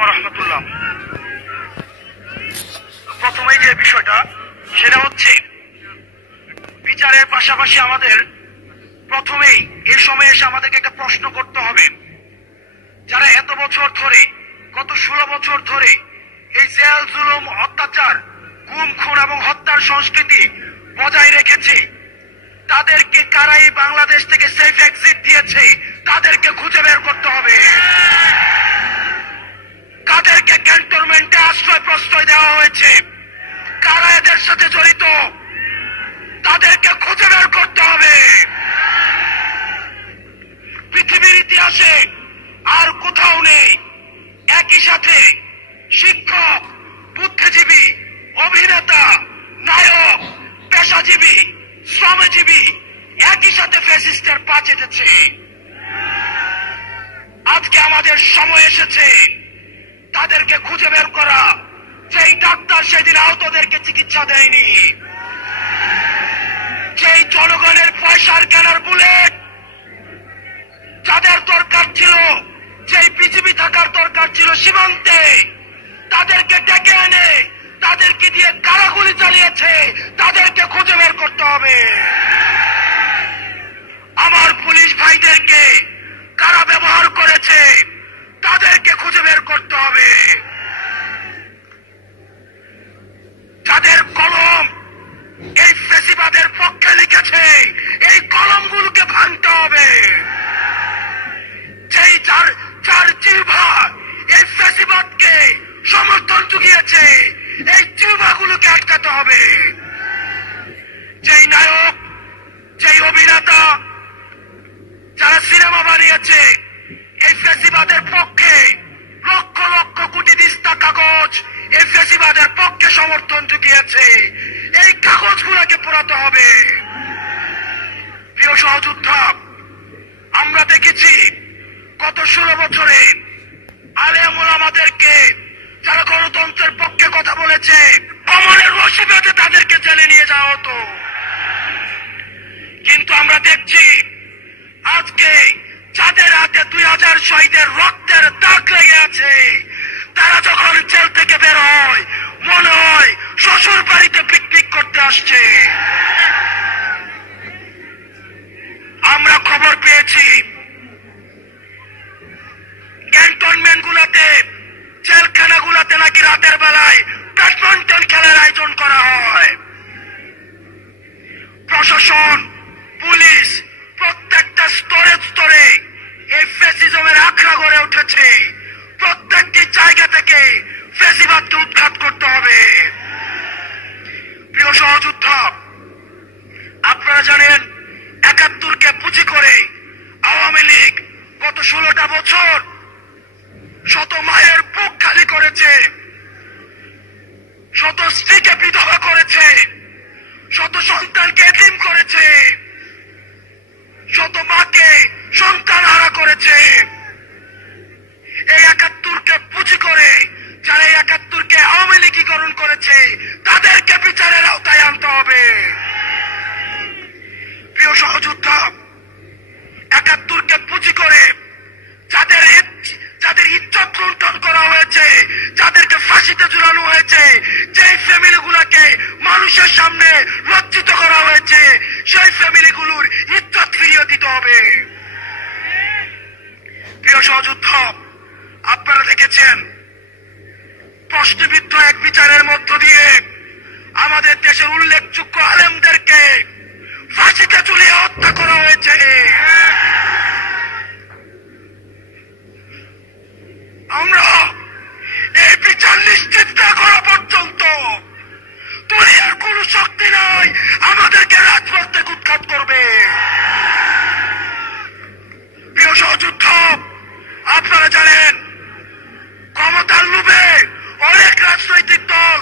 ওয়া রাহমাতুল্লাহ। প্রথমেই যে বিষয়টা সেটা হচ্ছে বিচারের পাশাপাশি আমাদের প্রথমেই এ সময় এসে আমাদেরকে একটা প্রশ্ন করতে হবে, যারা এত বছর ধরে, গত 16 বছর ধরে এই জেল জুলুম, অত্যাচার, গুম খুন এবং হত্যার সংস্কৃতি বজায় রেখেছে, তাদেরকে কারা এই বাংলাদেশ থেকে সেফ এক্সিট দিয়েছে তাদেরকে খুঁজে বের করতে হবে। কাদেরকে ক্যান্টনমেন্টে আশ্রয় প্রশ্রয় দেওয়া হয়েছে, কারা এদের সাথে জড়িত, তাদেরকে খুঁজে বের করতে হবে। পৃথিবীর ইতিহাসে আর কোথাও নেই একই সাথে শিক্ষক, বুদ্ধিজীবী, অভিনেতা, নায়ক, পেশাজীবী, শ্রমজীবী একই সাথে ফ্যাসিস্টের পা চেটেছে। আজকে আমাদের সময় এসেছে তাদেরকে খুঁজে বের করা। যেই ডাক্তার সেদিন আহতদেরকে চিকিৎসা দেয়নি, যেই জনগণের পয়সার কেনার বুলেট যাদের দরকার ছিল, যেই বিজিবি থাকার দরকার ছিল সীমান্তে, তাদেরকে ডেকে এনে তাদেরকে দিয়ে কারা গুলি চালিয়েছে তাদেরকে খুঁজে বের করতে হবে। আমার পুলিশ ভাইদেরকে কারা ব্যবহার করেছে তাদেরকে খুঁজে বের করতে হবে। যাদের কলম এই ফ্যাসিবাদের পক্ষে লিখেছে এই কলমগুলোকে ভাঙতে হবে। যেই যার জিহ্বা এই ফ্যাসিবাদকে সমর্থন জুগিয়েছে এই জিহ্বাগুলোকে আটকাতে হবে। যেই নায়ক, যেই অভিনেতা, যারা সিনেমা বানিয়েছে এই ফ্যাসিবাদের পক্ষে, লক্ষ লক্ষ কোটি দিস্তা কাগজ এই ফ্যাসিবাদের পক্ষে সমর্থন জুগিয়েছে, এই কাগজগুলোকে পোড়াতে হবে। প্রিয় সহযোদ্ধা, আমরা দেখেছি গত 16 বছরে আলেম ওলামাদেরকে যারা গণতন্ত্রের পক্ষে কথা বলেছে কমলের রশি বেঁধে তাদেরকে জেলে নিয়ে যাওয়া হতো। কিন্তু আমরা দেখছি আজকে যাদের হাতে 2000 শহীদের রক্তের দাগ লেগে আছে, তারা যখন জেল থেকে বের হয় মনে হয় শ্বশুর বাড়িতে পিকনিক করতে আসছে। আমরা খবর পেয়েছি ক্যান্টনমেন্ট গুলাতে, জেলখানা গুলাতে নাকি রাতের বেলায় ব্যাডমিন্টন খেলার আয়োজন করা হয়। প্রশাসন, পুলিশ প্রত্যেকটা স্তরে স্তরে এই ফ্যাসিজমের আখড়া গড়ে উঠেছে। প্রত্যেকটি জায়গা থেকে ফ্যাসিবাদকে উৎখাত করতে হবে। প্রিয় সহযোদ্ধা, আপনারা জানেন 71কে পুঁজি করে আওয়ামী লীগ গত 16টা বছর শত মায়ের বুক খালি করেছে, শত স্ত্রীকে বিধবা করেছে, শত সন্তানকে এতিম করেছে, শত মাকে সন্তান হারা করেছে। এই 71কে পুঁজি করে যারা এই 71কে আওয়ামী লীগীকরণ করেছে তাদেরকে বিচারের আওতায় আনতে হবে। প্রিয় সহযোদ্ধা, 71কে পুঁজি করে যাদের ইজ্জত লুণ্ঠন করা হয়েছে, যাদেরকে ফাঁসিতে ঝুলানো হয়েছে, যেই ফ্যামিলিগুলোকে মানুষের সামনে লজ্জিত করা হয়েছে, সেই ফ্যামিলিগুলোর ইজ্জত ফিরিয়ে দিতে হবে। প্রিয় সহযোদ্ধা, আপনারা দেখেছেন প্রশ্নবিদ্ধ এক বিচারের মধ্য দিয়ে আমাদের দেশের উল্লেখযোগ্য আলেমদেরকে ফাঁসিতে ঝুলিয়ে হত্যা করা হয়েছে। আমরা এই বিচার নিশ্চিত না করা পর্যন্ত দুনিয়ার কোন শক্তি নাই আমাদেরকে রাজপথ থেকে উৎখাত করবে। প্রিয় সহযোদ্ধা, আপনারা জানেন ক্ষমতার লোভে অনেক রাজনৈতিক দল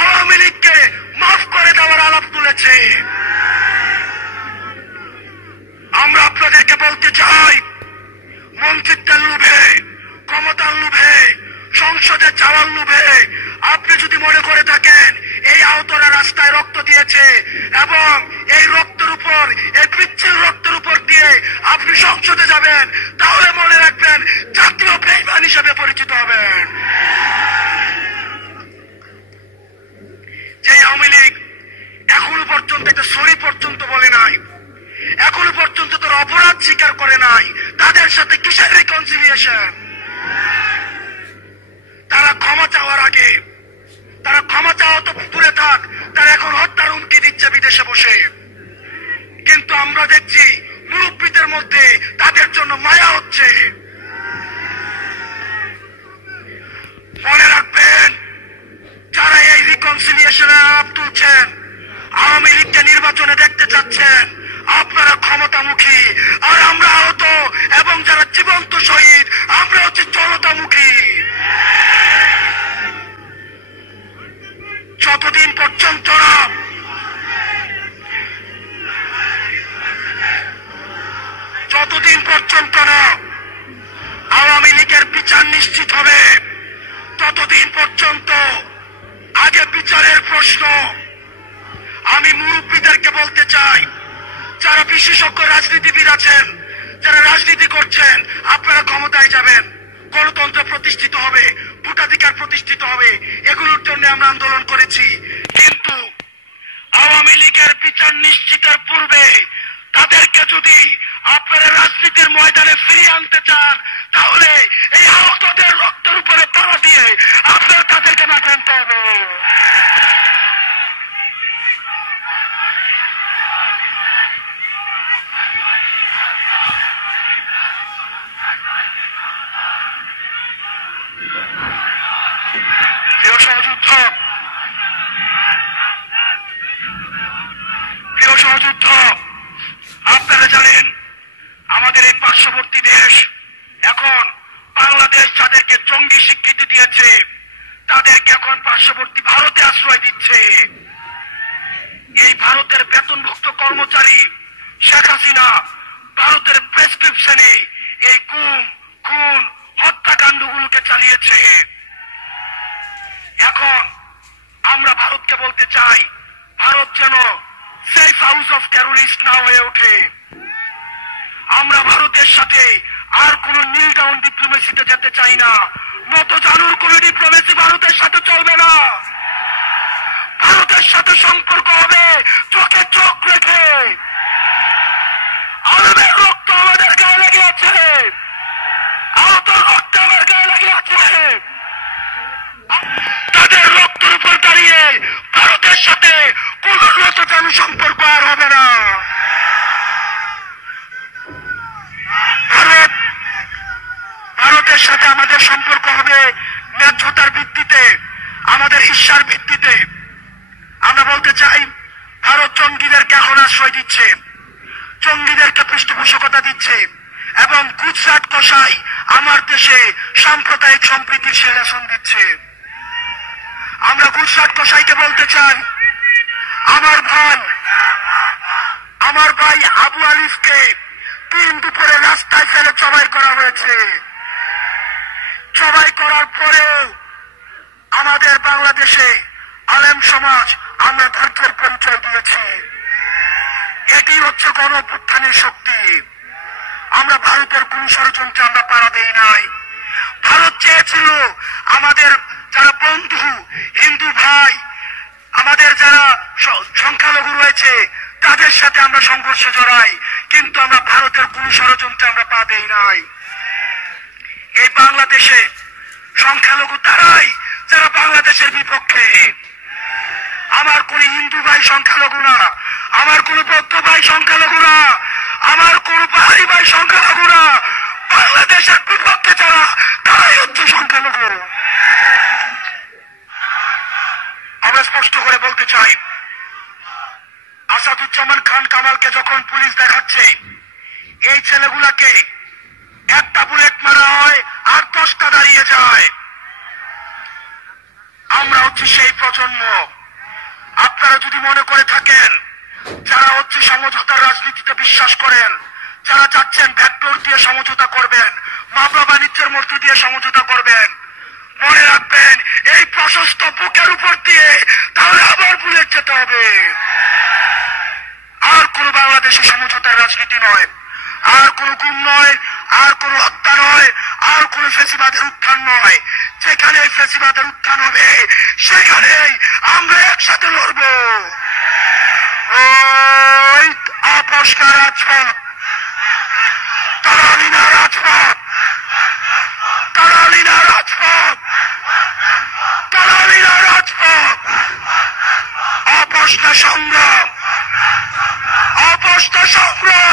আওয়ামী লীগকে মাফ করে দেওয়ার আলাপ তুলেছে। আমরা আপনাদেরকে বলতে চাই, মন্ত্রিত্বের লোভে, ক্ষমতার লোভে, সংসদে যাওয়ার লোভে আপনি যদি মনে করে থাকেন এই আহতরা রাস্তায় রক্ত দিয়েছে এবং এই রক্তের উপর, এই পিচ্ছিল রক্তের উপর দিয়ে আপনি সংসদে যাবেন, তাহলে মনে রাখবেন জাতীয় বেঈমান হিসেবে পরিচিত হবেন। স্বীকার করে নাই, তাদের সাথে কিসের রিকনসিলিয়েশন? তারা ক্ষমা চাওয়ার আগে, তারা ক্ষমা চাওয়া তো দূরে থাক, তারা এখন হত্যার হুমকি দিচ্ছে বিদেশে বসে। কিন্তু আমরা দেখছি মুরব্বীদের মধ্যে তাদের জন্য মায়া হচ্ছে। মনে রাখবেন, যারা এই রিকনসিলিয়েশনের আলাপ তুলছেন, আওয়ামী লীগকে নির্বাচনে দেখতে চাচ্ছেন, আপনারা ক্ষমতামুখী, আর আমরা আহত এবং যারা জীবন্ত শহীদ, আমরা হচ্ছে জনতামুখী। যতদিন পর্যন্ত না আওয়ামী লীগের বিচার নিশ্চিত হবে, ততদিন পর্যন্ত আগে বিচারের প্রশ্ন। আমি মুরব্বীদেরকে বলতে চাই, যারা বিশেষজ্ঞ রাজনীতিবিদ আছেন, যারা রাজনীতি করছেন, আপনারা ক্ষমতায় যাবেন, গণতন্ত্র প্রতিষ্ঠিত হবে, ভোটাধিকার প্রতিষ্ঠিত হবে, এগুলোর জন্য আমরা আন্দোলন করেছি। কিন্তু আওয়ামী লীগের বিচার নিশ্চিতের পূর্বে তাদেরকে যদি আপনারা রাজনীতির ময়দানে ফিরিয়ে আনতে চান, তাহলে এই আহতদের রক্তের উপরে পাড়া দিয়ে আপনারা তাদেরকে মাঠে আনতে হবে। প্রিয় সহযুদ্ধ, আপনারা জানেন আমাদের এই পার্শ্ববর্তী দেশ এখন বাংলাদেশ যাদেরকে জঙ্গি স্বীকৃতি দিয়েছে, তাদেরকে এখন পার্শ্ববর্তী ভারতে আশ্রয় দিচ্ছে। এই ভারতের বেতনভুক্ত কর্মচারী শেখ হাসিনা ভারতের প্রেসক্রিপশনে এই গুম, খুন, হত্যাকাণ্ডগুলোকে চালিয়েছে। এখন আমরা ভারতকে বলতে চাই, ভারত যেন সেফ হাউস অফ টেরোরিস্ট না হয়ে ওঠে। আমরা ভারতের সাথে আর কোন নীল ডাউন ডিপ্লোমেসিতে যেতে চাই না। মত জানুর কোন ডিপ্লোমেসি ভারতের সাথে চলবে না। ভারতের সাথে সম্পর্ক হবে চোখে চোখ রেখে। আরবের রক্ত আমাদের গায়ে লেগে আছে, আহত রক্ত আমার গায়ে লেগে আছে। তাদের রক্তের উপর দাঁড়িয়ে ভারতের সাথে কোন জানু সম্পর্ক আর হবে না। ভারতের সাথে আমাদের সম্পর্ক হবে ন্যায্যতার ভিত্তিতে, আমাদের ঈর্ষার ভিত্তিতে। আমরা বলতে চাই, ভারত জঙ্গিদেরকে এখন আশ্রয় দিচ্ছে, জঙ্গিদেরকে পৃষ্ঠপোষকতা দিচ্ছে এবং গুজরাট কষাই আমার দেশে সাম্প্রদায়িক সম্প্রীতির সেলেশন দিচ্ছে। আমরা গুজরাট কষাইকে বলতে চাই, আমার ভাই আবু আলিফকে দিন দুপুরে রাস্তায় ফেলে জবাই করা হয়েছে। জবাই করার পরেও আমাদের বাংলাদেশে আলেম সমাজ আমরা ধৈর্যের পরিচয় দিয়েছি। এটি হচ্ছে গণঅভ্যুত্থানের শক্তি। আমরা ভারতের কোন ষড়যন্ত্রে আমরা পাড়া দেই নাই। ভারত চেয়েছিল আমাদের যারা বন্ধু হিন্দু ভাই, আমাদের যারা সংখ্যালঘু রয়েছে, তাদের সাথে আমরা সংঘর্ষে জড়াই, কিন্তু আমরা ভারতের কোন ষড়যন্ত্রে আমরা পা দেই নাই। এই বাংলাদেশে সংখ্যালঘু তারাই যারা বাংলাদেশের বিপক্ষে। আমার কোন হিন্দু ভাই সংখ্যালঘু না, আমার কোন বৌদ্ধ ভাই সংখ্যালঘু না, আমার কোন পাহাড়ি ভাই সংখ্যালঘু না। বাংলাদেশের বিপক্ষে যারা, তারাই হচ্ছে সংখ্যালঘু। আমরা স্পষ্ট করে বলতে চাই, আসাদুজ্জামান খান কামালকে যখন পুলিশ দেখাচ্ছে, এই ছেলেগুলাকে একটা বুলেট মারা হয় আর 10টা দাঁড়িয়ে যায়। আমরা হচ্ছে সেই প্রজন্ম। আপনারা যদি মনে করে থাকেন, যারা হচ্ছে সমঝোতার রাজনীতিতে বিশ্বাস করেন, যারা চাচ্ছেন ভ্যাক্টর দিয়ে সমঝোতা করবেন, মামলা বাণিজ্যের মধ্যে দিয়ে সমঝোতা করবেন, মনে রাখবেন এই প্রশস্ত বুকের উপর দিয়ে তাহলে আবার বুলেট যেতে হবে। আর কোন বাংলাদেশে সমঝোতার রাজনীতি নয়, আর কোন গুম নয়, আর কোন হত্যা নয়, আর কোন ফেসিবাদের উত্থান নয়। যেখানে ফেসিবাদের উত্থান হবে, সেখানেই আমরা একসাথে লড়ব। ওই অপরিষ্কার রাজপথ, রাজপথ, কালালিনা রাজপথ, কালালিনা রাজপথ, অপষ্ট সংগ্রাম, অপষ্ট সংগ্রাম।